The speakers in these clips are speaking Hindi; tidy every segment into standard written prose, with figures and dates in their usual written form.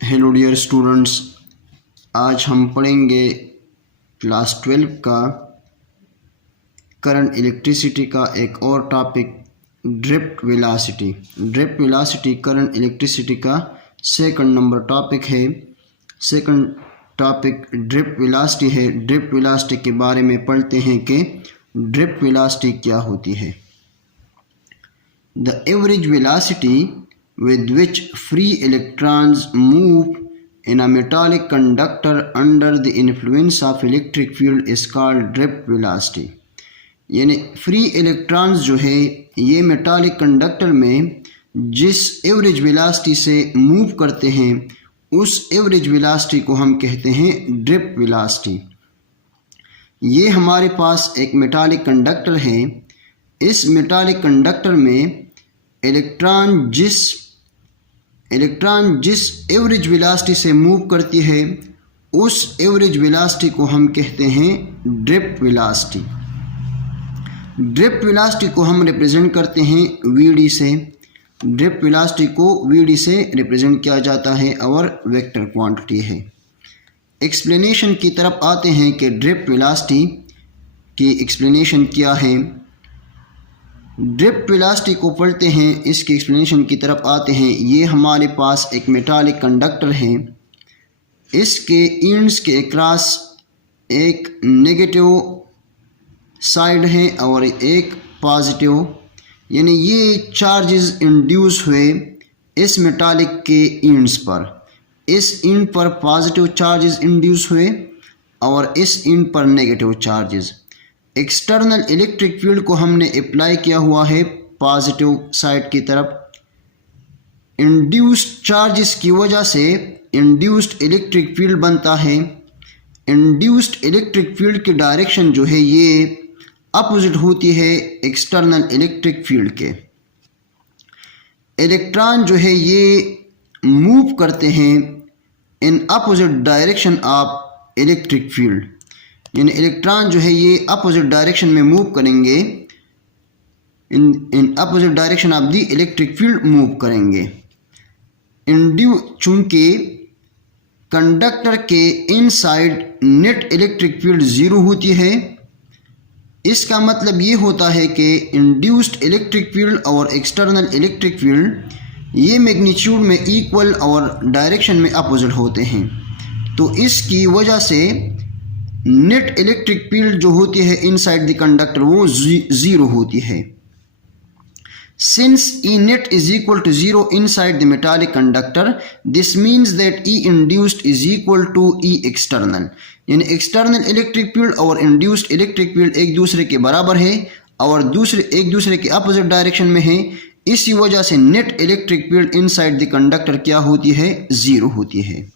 हेलो डियर स्टूडेंट्स, आज हम पढ़ेंगे क्लास 12 का करंट इलेक्ट्रिसिटी का एक और topic drift velocity. Drift velocity current electricity का सेकंड नंबर टॉपिक है। सेकंड टॉपिक ड्रिफ्ट वेलोसिटी है। ड्रिफ्ट वेलोसिटी के बारे में पढ़ते हैं कि ड्रिफ्ट वेलोसिटी क्या होती है। The average velocity with which free electrons move in a metallic conductor under the influence of electric field is called drift velocity। यानी फ्री इलेक्ट्रॉन्स जो है ये मेटालिक कंडक्टर में जिस एवरेज वेलोसिटी से मूव करते हैं उस एवरेज वेलोसिटी को हम कहते हैं ड्रिफ्ट वेलोसिटी। ये हमारे पास एक मेटालिक कंडक्टर है। इस मेटालिक कंडक्टर में इलेक्ट्रॉन जिस एवरेज वेलोसिटी से मूव करती है उस एवरेज वेलोसिटी को हम कहते हैं ड्रिफ्ट वेलोसिटी। ड्रिफ्ट वेलोसिटी को हम रिप्रेजेंट करते हैं वीडी से। ड्रिफ्ट वेलोसिटी को वीडी से रिप्रेजेंट किया जाता है और वेक्टर क्वांटिटी है। एक्सप्लेनेशन की तरफ आते हैं कि ड्रिफ्ट वेलोसिटी की एक्सप्लेनेशन क्या है। ड्रिफ्ट वेलोसिटी को पढ़ते हैं, इसकी एक्सप्लेनेशन की तरफ आते हैं। ये हमारे पास एक मेटालिक कंडक्टर है। इसके एंड्स के अक्रॉस एक नेगेटिव साइड है और एक पॉजिटिव, यानी ये चार्जेस इंड्यूस हुए इस मेटालिक के एंड्स पर। इस एंड पर पॉजिटिव चार्जेस इंड्यूस हुए और इस एंड पर negative charges. External electric field को हमने अप्लाई किया हुआ है पॉजिटिव साइड की तरफ। इंड्यूस्ड चार्जेस की वजह से इंड्यूस्ड इलेक्ट्रिक फील्ड बनता है। इंड्यूस्ड इलेक्ट्रिक फील्ड की डायरेक्शन जो है ये अपोजिट होती है एक्सटर्नल इलेक्ट्रिक फील्ड के। इलेक्ट्रॉन जो है ये मूव करते हैं in opposite direction of electric field, यानी इलेक्ट्रॉन जो है ये अपोजिट डायरेक्शन में मूव करेंगे, इन opposite direction of the electric field move करेंगे। चूंकि कंडक्टर के inside net electric field zero होती है, इसका मतलब ये होता है कि इंड्यूस्ड इलेक्ट्रिक फील्ड और एक्सटर्नल इलेक्ट्रिक फील्ड ये मैग्नीट्यूड में इक्वल और डायरेक्शन में अपोजिट होते हैं। तो इसकी वजह से नेट इलेक्ट्रिक फील्ड जो होती है इनसाइड द कंडक्टर वो ज़ीरो होती है। Since E net is equal to zero inside the metallic conductor, this means that E induced is equal to E external, यानी एक्सटर्नल इलेक्ट्रिक फील्ड और इंड्यूस्ड इलेक्ट्रिक फील्ड एक दूसरे के बराबर है और एक दूसरे के अपोजिट डायरेक्शन में है। इसी वजह से net electric field inside the conductor क्या होती है, ज़ीरो होती है।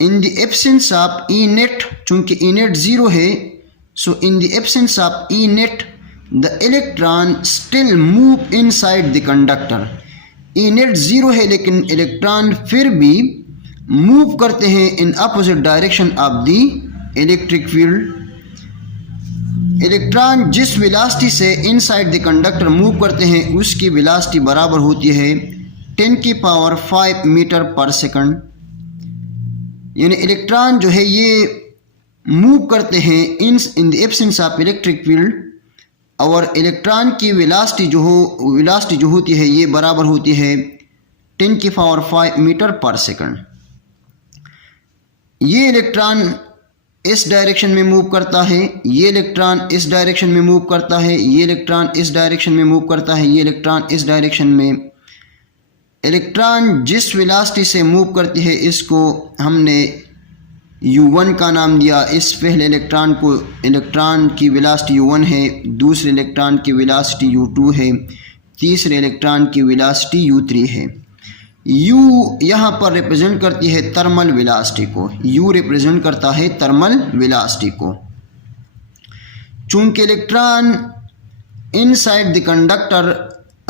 In the absence of E net, चूंकि ई नेट ज़ीरो है, so in the absence of E net the electron still move inside the conductor. E net zero है लेकिन इलेक्ट्रॉन फिर भी मूव करते हैं in opposite direction of the electric field. Electron जिस वेलोसिटी से इनसाइड द कंडक्टर मूव करते हैं उसकी वेलोसिटी बराबर होती है 10⁵ मीटर पर सेकंड। यानी इलेक्ट्रॉन जो है ये मूव करते हैं इन the absence of electric field और इलेक्ट्रॉन की वेलोसिटी जो होती है ये बराबर होती है 10⁵ मीटर पर सेकंड। ये इलेक्ट्रॉन इस डायरेक्शन में मूव करता है, ये इलेक्ट्रॉन इस डायरेक्शन में मूव करता है, ये इलेक्ट्रॉन इस डायरेक्शन में मूव करता है, ये इलेक्ट्रॉन इस डायरेक्शन में। इलेक्ट्रॉन जिस वेलोसिटी से मूव करती है इसको हमने u1 का नाम दिया। इस पहले इलेक्ट्रॉन की वेलोसिटी u1 है, दूसरे इलेक्ट्रॉन की वेलोसिटी u2 है, तीसरे इलेक्ट्रॉन की वेलोसिटी u3 है। u यहाँ पर रिप्रेजेंट करती है थर्मल वेलोसिटी को। u रिप्रेजेंट करता है थर्मल वेलोसिटी को। चूंकि electron inside the conductor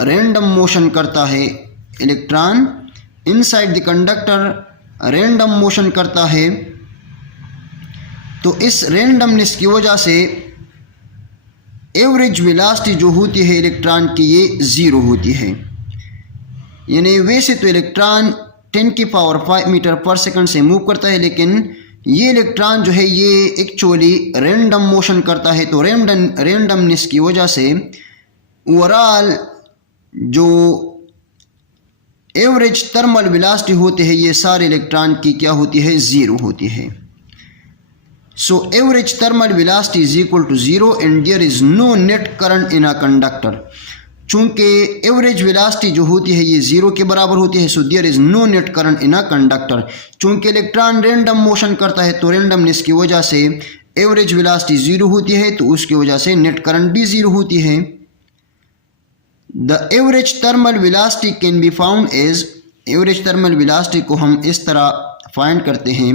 random motion करता है, electron inside the conductor random motion करता है, तो इस रैंडमनेस की वजह से एवरेज वेलोसिटी जो होती है इलेक्ट्रॉन की ये ज़ीरो होती है। यानी वैसे तो इलेक्ट्रॉन 10 की पावर 5 मीटर पर सेकंड से मूव करता है, लेकिन ये इलेक्ट्रॉन जो है ये एक्चुअली रैंडम मोशन करता है। तो रैंडमनेस की वजह से ओवरऑल जो एवरेज थर्मल वेलोसिटी होते हैं ये सारे इलेक्ट्रॉन की क्या होती है, ज़ीरो होती है। So average thermal velocity is equal to zero and there is no net current in a conductor. चूंकि एवरेज वेलोसिटी जो होती है ये ज़ीरो के बराबर होती है, so there is no net current in a conductor. चूंकि इलेक्ट्रॉन रैंडम मोशन करता है तो रैंडमनेस की वजह से एवरेज वेलोसिटी ज़ीरो होती है, तो उसकी वजह से नेट करंट भी ज़ीरो होती है। The average thermal velocity can be found as, average thermal velocity को हम इस तरह फाइंड करते हैं,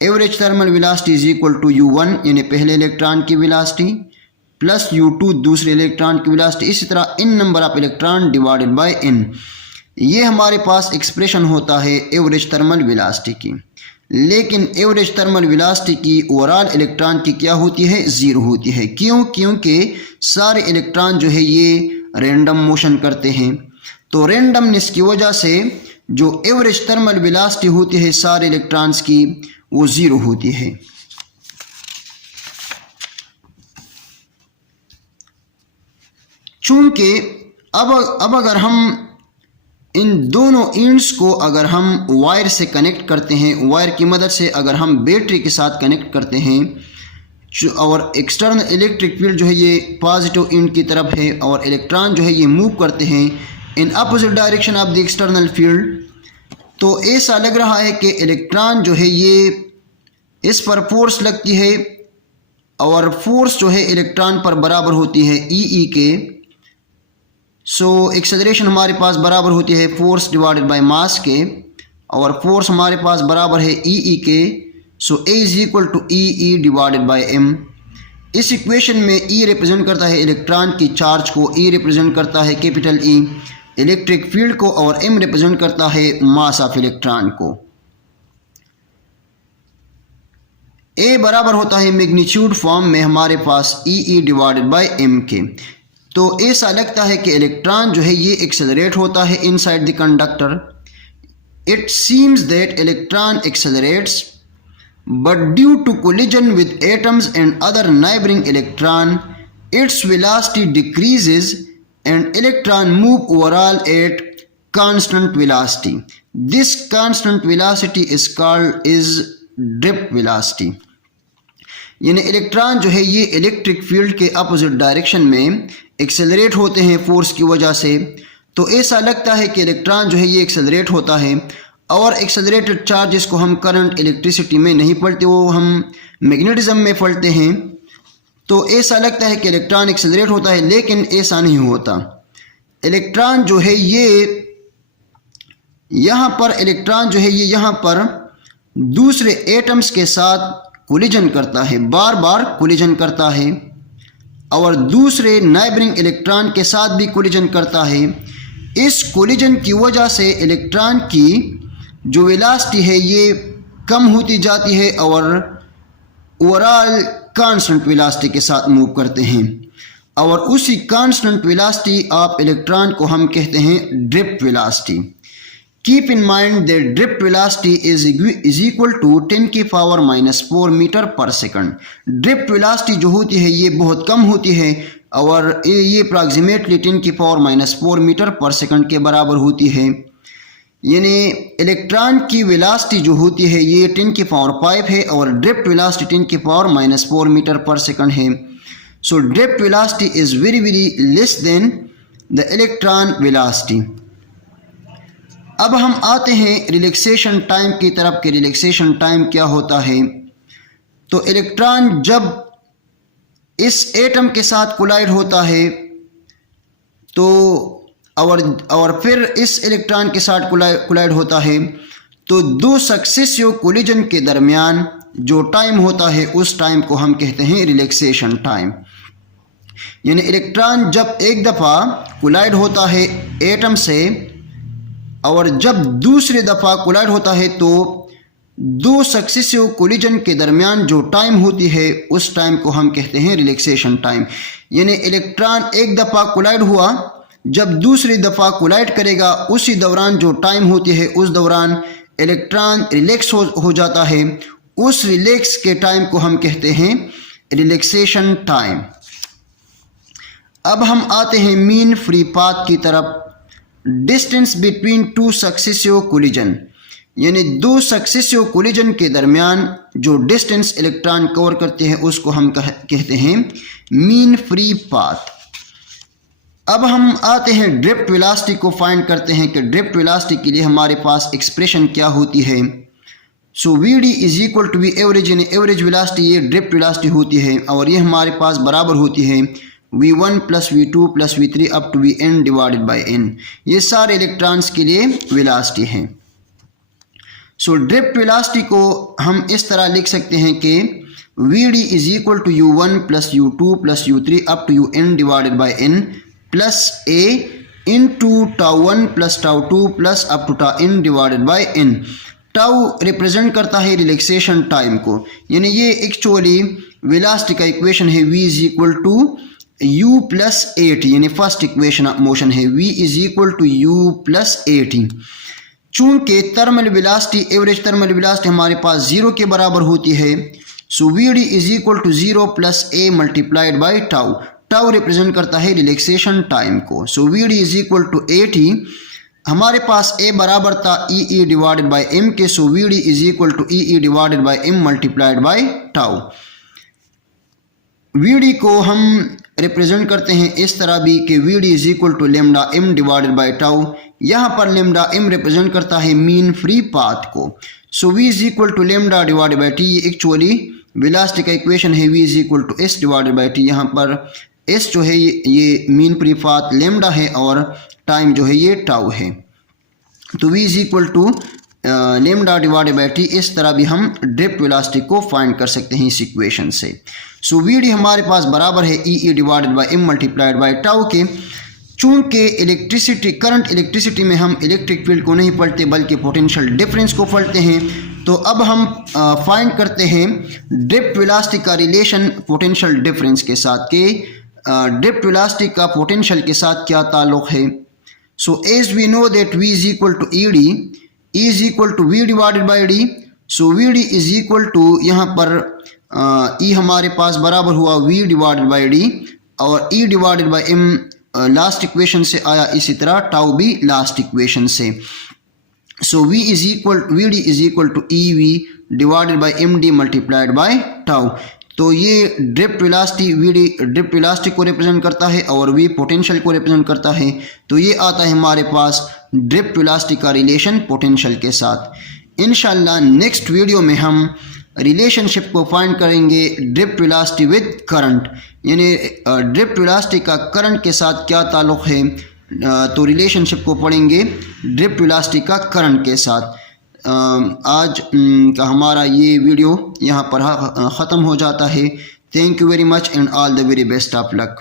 average thermal velocity is equal to U1 यानी पहले इलेक्ट्रॉन की वेलोसिटी प्लस U2 दूसरे इलेक्ट्रॉन की वेलोसिटी, इसी तरह इन number of electron divided by n। ये हमारे पास एक्सप्रेशन होता है एवरेज थर्मल वेलोसिटी की। लेकिन एवरेज थर्मल वेलोसिटी की ओवरऑल इलेक्ट्रॉन की क्या होती है, ज़ीरो होती है। क्यों? क्योंकि सारे इलेक्ट्रॉन जो है ये रैंडम मोशन करते हैं। तो रैंडमनेस की वजह से जो एवरेज थर्मल वेलोसिटी होती है सारे इलेक्ट्रॉन्स की वो ज़ीरो होती है। चूंकि अब अगर हम इन दोनों एंड्स को अगर हम वायर से कनेक्ट करते हैं, वायर की मदद से अगर हम बैटरी के साथ कनेक्ट करते हैं और एक्सटर्नल इलेक्ट्रिक फील्ड जो है ये पॉजिटिव एंड की तरफ है और इलेक्ट्रॉन जो है ये मूव करते हैं in opposite direction of the external field, तो ऐसा लग रहा है कि इलेक्ट्रॉन जो है ये इस पर फोर्स लगती है और फोर्स जो है इलेक्ट्रॉन पर बराबर होती है ई के। सो एक्सेलरेशन हमारे पास बराबर होती है फोर्स डिवाइडेड बाय मास के, और फोर्स हमारे पास बराबर है ई के। So a is equal to E divided by m. इस इक्वेशन में ई रिप्रेजेंट करता है इलेक्ट्रॉन की चार्ज को, ई रिप्रेजेंट करता है कैपिटल ई इलेक्ट्रिक फील्ड को, और एम रिप्रेजेंट करता है मास ऑफ इलेक्ट्रॉन को। ए बराबर होता है मैग्नीट्यूड फॉर्म में हमारे पास ई डिवाइडेड बाय एम के। तो ऐसा लगता है कि इलेक्ट्रॉन जो है ये एक्सेलरेट होता है inside the conductor. It seems that electron accelerates but due to collision with atoms and other neighboring electron, its velocity decreases and electron move overall at constant velocity. This constant velocity is called drift velocity. यानी इलेक्ट्रॉन जो है ये इलेक्ट्रिक फील्ड के अपोजिट डायरेक्शन में एक्सेलरेट होते हैं फोर्स की वजह से। तो ऐसा लगता है कि इलेक्ट्रॉन जो है ये एक्सेलरेट होता है, और एक्सेलरेटेड चार्जेस को हम करंट इलेक्ट्रिसिटी में नहीं पढ़ते, वो हम मैग्नेटिज्म में पढ़ते हैं। तो ऐसा लगता है कि इलेक्ट्रॉन एक्सेलरेट होता है, लेकिन ऐसा नहीं होता। इलेक्ट्रॉन जो है ये यहाँ पर इलेक्ट्रॉन जो है ये यहाँ पर दूसरे एटम्स के साथ कोलिजन करता है, बार बार कोलिजन करता है, और दूसरे नाइबरिंग इलेक्ट्रॉन के साथ भी कोलिजन करता है। इस कोलिजन की वजह से इलेक्ट्रॉन की जो वेलोसिटी है ये कम होती जाती है और ओवरऑल कांस्टेंट वेलोसिटी के साथ मूव करते हैं, और उसी कांस्टेंट वेलोसिटी ऑफ इलेक्ट्रॉन को हम कहते हैं drift velocity. Keep in mind that drift velocity is equal to 10 की power -4 meter per second. Drift velocity जो होती है ये बहुत कम होती है और ये अप्रॉक्सीमेटली 10 की पावर -4 मीटर पर सेकंड के बराबर होती है। यानी इलेक्ट्रॉन की वेलोसिटी जो होती है ये 10 की पावर 5 है और ड्रिफ्ट वेलोसिटी 10 की पावर -4 मीटर पर सेकंड है। So drift velocity is very less than the electron velocity. अब हम आते हैं रिलैक्सेशन टाइम की तरफ कि रिलैक्सेशन टाइम क्या होता है। तो इलेक्ट्रॉन जब इस एटम के साथ कोलाइड होता है तो और फिर इस इलेक्ट्रॉन के साथ कोलाइड होता है, तो दो सक्सेसिव कोलिजन के दरमियान जो टाइम होता है उस टाइम को हम कहते हैं रिलैक्सेशन टाइम। यानी इलेक्ट्रॉन जब एक दफ़ा कोलाइड होता है एटम से और जब दूसरे दफ़ा कोलाइड होता है तो दो सक्सेसिव कोलिजन के दरमियान जो टाइम होती है उस टाइम को हम कहते हैं रिलैक्सेशन टाइम। यानी इलेक्ट्रॉन एक दफ़ा कोलाइड हुआ जब दूसरी दफ़ा कोलाइड करेगा उसी दौरान जो टाइम होती है उस दौरान इलेक्ट्रॉन रिलैक्स हो जाता है। उस रिलैक्स के टाइम को हम कहते हैं रिलैक्सेशन टाइम। अब हम आते हैं मीन फ्री पाथ की तरफ। Distance between two successive collision, यानी दो सक्सेसिव कोलिजन के दरमियान जो डिस्टेंस इलेक्ट्रॉन कवर करते हैं उसको हम कहते हैं मीन फ्री पाथ। अब हम आते हैं ड्रिफ्ट वेलोसिटी को फाइंड करते हैं कि ड्रिफ्ट वेलोसिटी के लिए हमारे पास एक्सप्रेशन क्या होती है। So V D is equal to V average, यानी एवरेज वेलोसिटी ये ड्रिफ्ट वेलोसिटी होती है और ये हमारे पास बराबर होती है v1 plus v2 plus v3 up to vn divided by n। ये सारे इलेक्ट्रॉन्स के लिए वेलोसिटी हैं। सो ड्रिफ्ट वेलोसिटी को हम इस तरह लिख सकते हैं कि vd is equal to u1 plus u2 plus u3 up to un divided by n plus a into tau 1 plus tau 2 plus up to tau n divided by n। Tau represent करता है रिलैक्सेशन टाइम को, यानी ये एक्चुअली वेलोसिटी का इक्वेशन है v is equal to u plus 80, यानी फर्स्ट इक्वेशन ऑफ मोशन है v is equal to u plus 80। चूंकि thermal velocity average thermal velocity हमारे पास 0 के बराबर होती है, so vd is equal to 0 plus a multiplied by tau. Tau represent करता है रिलैक्सेशन टाइम को। So vd is equal to 80, हमारे पास a बराबर था ई डिवाइडेड बाई m के, so vd is equal to E divided by m multiplied by tau. vd को हम रिप्रेजेंट करते हैं इस तरह भी कि vd is equal to lambda m divided by tau. यहाँ पर लेमडा m रिप्रेजेंट करता है मीन फ्री पाथ को। So v is equal to lambda divided by T, actually velocity का इक्वेशन है v is equal to s divided by T. यहाँ पर s जो है ये मीन फ्री पाथ लेमडा है और टाइम जो है ये टाउ है। तो v is equal to lambda divided by T. इस तरह भी हम ड्रिफ्ट वेलोसिटी को फाइंड कर सकते हैं इस इक्वेशन से। सो vd हमारे पास बराबर है E divided by m multiplied by tau के। चूंकि इलेक्ट्रिसिटी करंट इलेक्ट्रिसिटी में हम इलेक्ट्रिक फील्ड को नहीं पढ़ते बल्कि पोटेंशियल डिफरेंस को पढ़ते हैं, तो अब हम फाइंड करते हैं ड्रिफ्ट वेलोसिटी का रिलेशन पोटेंशियल डिफरेंस के साथ के ड्रिफ्ट वेलोसिटी का पोटेंशियल के साथ क्या ताल्लुक़ है। So as we know that v is equal to E D is equal to v divided by D. So vd is equal to यहाँ पर ई हमारे पास बराबर हुआ v डिवाइडेड बाई डी और e divided by m last equation से आया, इसी तरह टाउ भी लास्ट इक्वेशन से। So vd is equal to E V divided by M D multiplied by tau. तो ये drift velocity vd drift velocity को रिप्रेजेंट करता है और v पोटेंशियल को रिप्रेजेंट करता है। तो ये आता है हमारे पास ड्रिफ्ट वेलोसिटी का रिलेशन पोटेंशियल के साथ। इंशाल्लाह नेक्स्ट वीडियो में हम रिलेशनशिप को फाइंड करेंगे ड्रिफ्ट वेलोसिटी विद करंट, यानी ड्रिफ्ट वेलोसिटी का करंट के साथ क्या ताल्लुक़ है। तो रिलेशनशिप को पढ़ेंगे ड्रिफ्ट वेलोसिटी का करंट के साथ। आज का हमारा ये वीडियो यहाँ पर ख़त्म हो जाता है। Thank you very much and all the very best of luck.